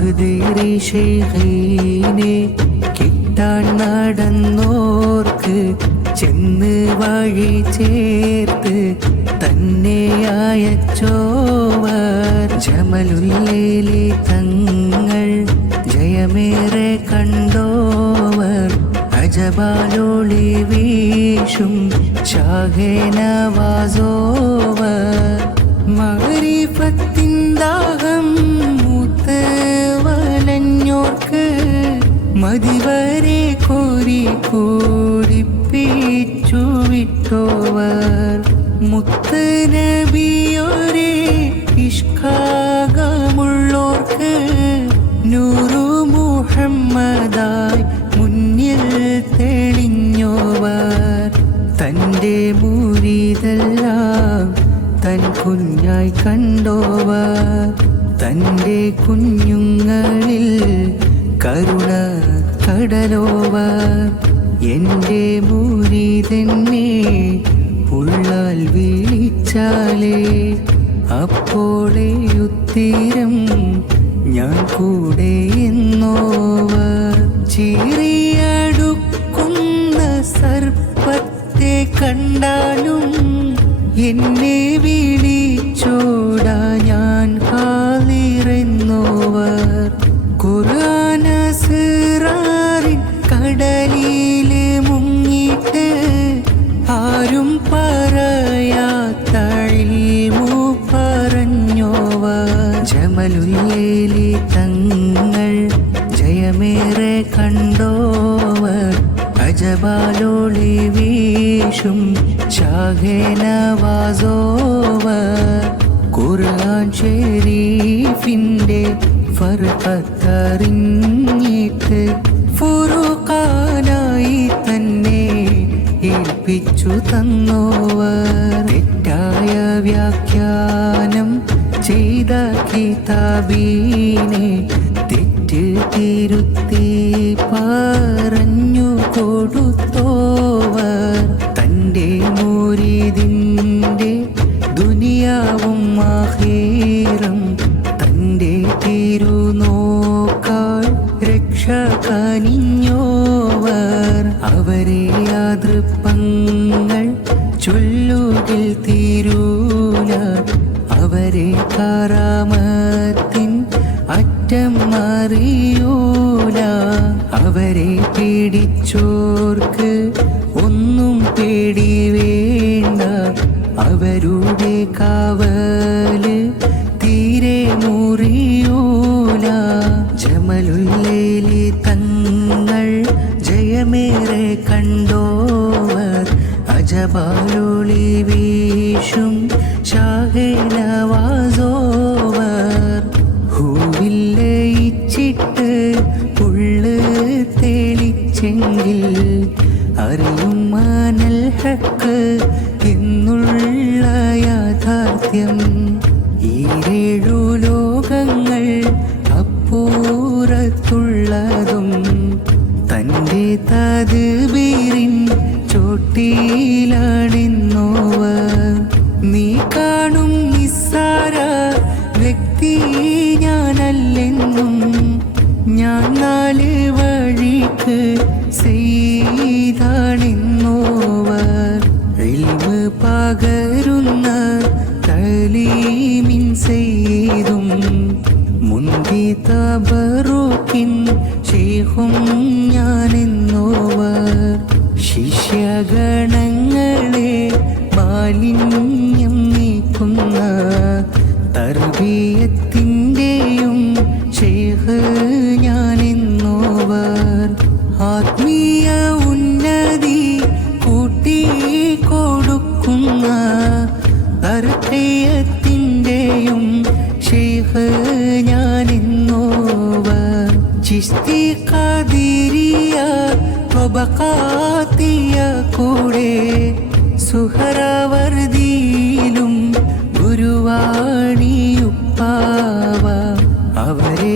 സുഹൃദേറി ഷെയ്ഖീനെ കിട്ടാൻ നടന്നോർക്ക് ചെന്ന് വഴി ചേർത്ത് തന്നെ അയച്ചോവർ ജമലുല്ലേലി തങ്ങൾ ജയമേറെ കണ്ടോവർ. അജബാലോളി വീശും ശാഖേനവാസോവർ മകരിഫത്തിൻ ദാഹം മൂത്തവലഞ്ഞോർക്ക് മതിവരെ കോരി കൂടിപ്പിച്ചു വിട്ടോവർ. മുത്ത് നബിയോരെ ഇഷ്കാകമുള്ളോർക്ക് നൂറു മുഹമ്മദായി മുന്നിൽ തെളിഞ്ഞോവർ. തന്റെ മുരിതെല്ലാം തൻ കുഞ്ഞായി കണ്ടോവർ. തന്റെ കുഞ്ഞുങ്ങളിൽ കരുണ കടലോവ. എന്റെ മുരിതെന്നെ ഉള്ളാൽ വിളിച്ചാലേ. അപ്പോഴേ ഉത്തീരം ഞാൻ കൂടെ എന്നോവ. ചീറിയടുക്കുന്ന സർപ്പത്തെ കണ്ടാലും എന്നെ വിളിച്ചോടാ ഞാൻ. തങ്ങൾ ജയമേറെ കണ്ടോവർ. അജബാലോളി വീശും ശാഖേനവാസോവർ ഖുർആൻ ഷെരീഫിന്റെ ഫർഖത്തറിഞ്ഞിട്ട് ഫുറുഖാനായി തന്നെ ഏൽപ്പിച്ചു തന്നോവർ. തെറ്റായ വ്യാഖ്യാനം ചെയ്ത കിതാബീനെ തെറ്റ് തിരുത്തി പറഞ്ഞു കൊടുത്തോവർ. തന്റെ മുരിതിന്റെ ദുനിയാവും ആഹീറം തന്റെ തിരുനോക്കാൾ രക്ഷ കനിഞ്ഞോവർ. അവരെ യാതൃപ്പങ്ങൾ കാറാമത്തിൻ അറ്റം അറിയൂല. അവരെ പേടിച്ചോർക്ക് ഒന്നും പേടി വേണ്ട. അവരുടെ കാവൽ തീരെ മുറിയൂല. ജമലുല്ലേലി തങ്ങൾ ജയമേറെ കണ്ടോവർ. അജപാലൊളി വീശും തെളിച്ചെങ്കിൽ അറിയും മാനൽ ഹക്ക് എന്നുള്ള യാഥാർത്ഥ്യം. ഈരേഴു ലോകങ്ങൾ അപ്പൂറത്തുള്ളതും തന്റെ തദ്ബീറിൻ ചോട്ടിയിലാണെന്നോവർ ശേഖും ഞാനെന്നോവർ ശിഷ്യഗണങ്ങളെ മാലിന്യം നീക്കുന്ന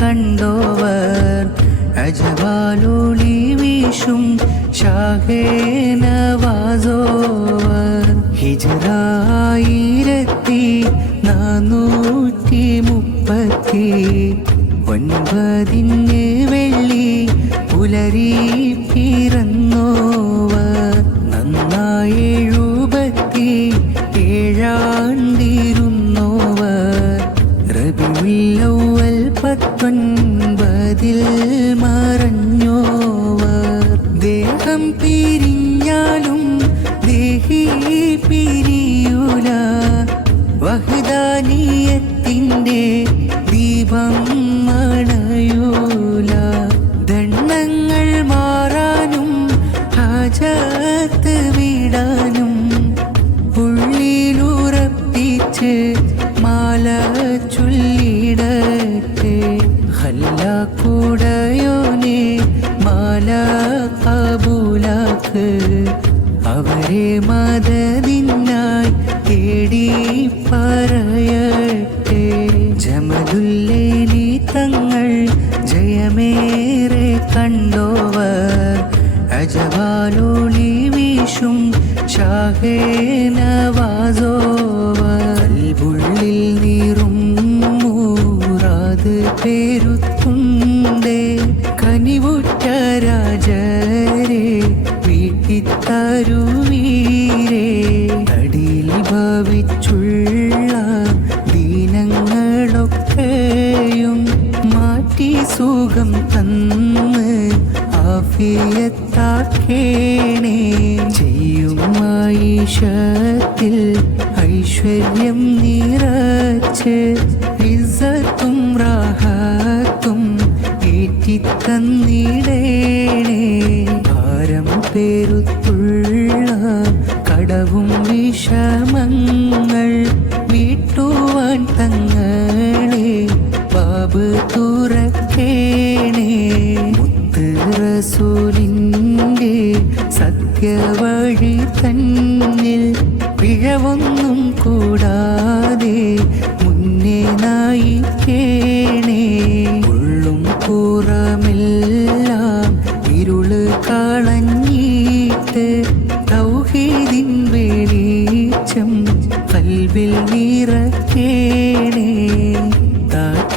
കണ്ടോവർ. അജവാലൊളി വീശും ഷാഹേനവാസോവർ ഹിജറായിരത്തി നാനൂറ്റി മുപ്പത്തി ഒൻപതിന് വെള്ളി പുലരി പിറന്നോവർ നന്നായി എഴുപത്തി ഏഴാണ്ടിരുന്നോവർ പത്തൊൻപതിൽ മറഞ്ഞോവർ. ദേഹം പിരിഞ്ഞാലും ദേഹി പിരിയൂല. വഹദാനീയത്തിന്റെ ദീപം മണയൂല ദണ്ണങ്ങൾ മാറാനും ഹാജത്ത് വിടാനും ഉള്ളിലുറപ്പിച്ച് കബൂലാക്ക് അവരെ മദതിനായി തേടി പറയട്ടെ ജമലുല്ലേലി തങ്ങൾ ജയമേറെ കണ്ടോവർ അജവാലൊളി വീശും ഷാഹേനവാസോവർ ഉള്ളിൽ നീറും മൂറാത് പേരുത്തുണ്ടേ വീട്ടിത്തരുവീരേ അടിയിൽ ഭവിച്ചുള്ള ദീനങ്ങളൊക്കെയും മാറ്റി സുഖം തന്ന് ആഫിയത്താക്കേണേ ചെയ്യും ആയിഷത്തിൽ ഐശ്വര്യം നിറച്ച് ഇസത്തും റാഹത്തും ഏറ്റിത്തന്നിടേണേ ഭാരം പേരുത്തുള്ള കടവും വിഷമങ്ങൾ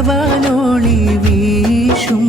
വാനോളി വീശും